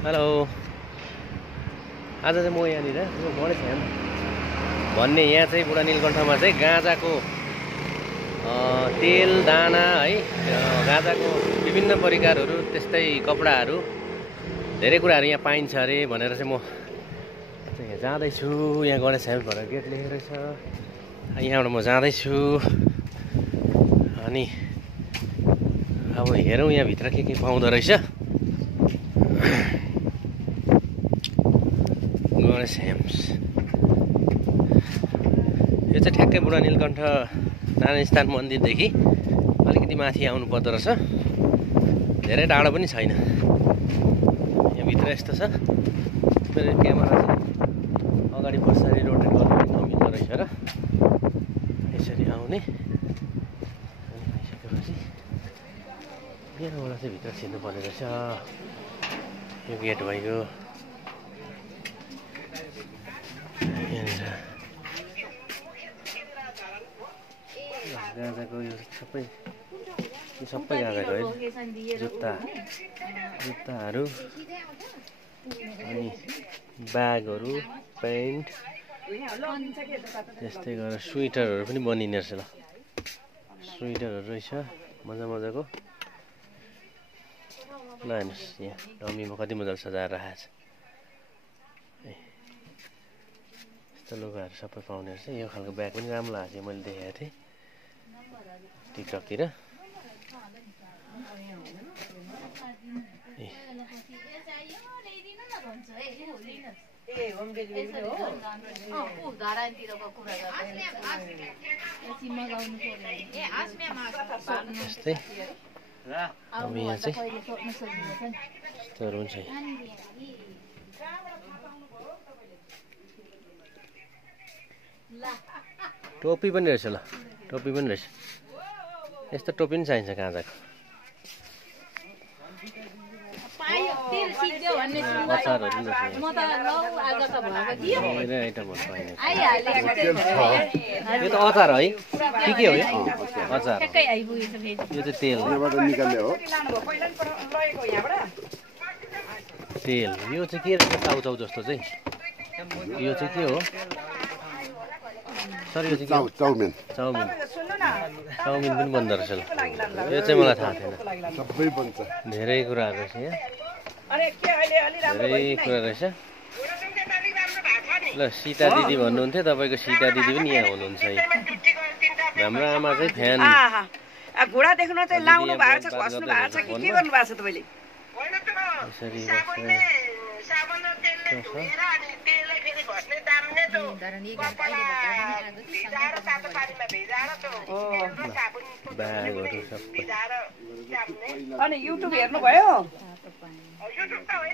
Hello आज चाहिँ म यहाँनिर गणेश ह्याम भन्ने यहाँ चाहिँ बुढा नीलकण्ठमा चाहिँ गाँजाको तेल दाना है गाँजाको विभिन्न परिकारहरू त्यस्तै कपडाहरू धेरै कुराहरू यहाँ पाइन्छ अरे भनेर चाहिँ म यहाँ जाँदैछु। यहाँ गणेश ह्याम भनेर गेट लेखेको रहेछ। यहाँबाट म जाँदैछु अनि अब हेरौँ यहाँभित्र के पाउँदो रहेछ। गणेश ह्याम्स यो चाहिँ ठ्याक्कै बुढा नीलकण्ठ नारायणस्थान मन्दिरदेखि अलिकति माथि आउनु पर्दो रहेछ। धेरै टाढो पनि छैन। यहाँभित्र यस्तो छ। मेरो क्यामेरा चाहिँ अगाडि पछाडि रोटेट गर्नु पनि नमिल्दो रहेछ र यसरी आउने अनि आइसकेपछि यहाँबाट चाहिँ भित्र छिर्नु पर्ने रहेछ। यो गेट भइगयो। यहाँनिर गाँजाको यो सबै गाँजाको है जुत्ताहरू अनि ब्यागहरू पेन्ट त्यस्तै गरेर स्वेटरहरू पनि बनिने रहेछ। ल स्वेटरहरू रहेछ मजाको। ल हेर्नुहोस् यहाँ डमीमा कति मजाले सजाएर राखेको छ। यस्तो लुगाहरू सबै पाउने रहेछ। यो खालको ब्याग पनि राम्रो लागेको थियो, मैले देखेको थिएँ टिकटकतिर। यस्तै अब यहाँ चाहिँ यस्तोहरू हुन्छ। टोपी पनि रहेछ। ल टोपी पनि रहेछ। यस्तो टोपी पनि चाहिन्छ गाँजाको। अचारहरू पनि रहेछ। आइटमहरू पाइने। यो त अचार है के हो यो? अचार यो चाहिँ तेल तेल। यो चाहिँ के रहेछ? चाउचाउ जस्तो चाहिँ। यो चाहिँ के हो सर? यो चाहिँ चाउमिन पनि बन्दो रहेछ। ल यो चाहिँ मलाई थाहा थिएन। धेरै कुराहरू रहेछ यहाँ, धेरै कुरा रहेछ। ल सीता दिदी भन्नुहुन्थ्यो, तपाईँको सीता दिदी पनि यहाँ हुनुहुन्छ है। हाम्रो आमा चाहिँ फ्यान। घोडा देख्नु चाहिँ लाउनु भएको छ, घस्नु भएको छ कि के गर्नु भएको छ तपाईँले? यसरी ब्यागहरू सबै। अनि युट्युब हेर्नुभयो?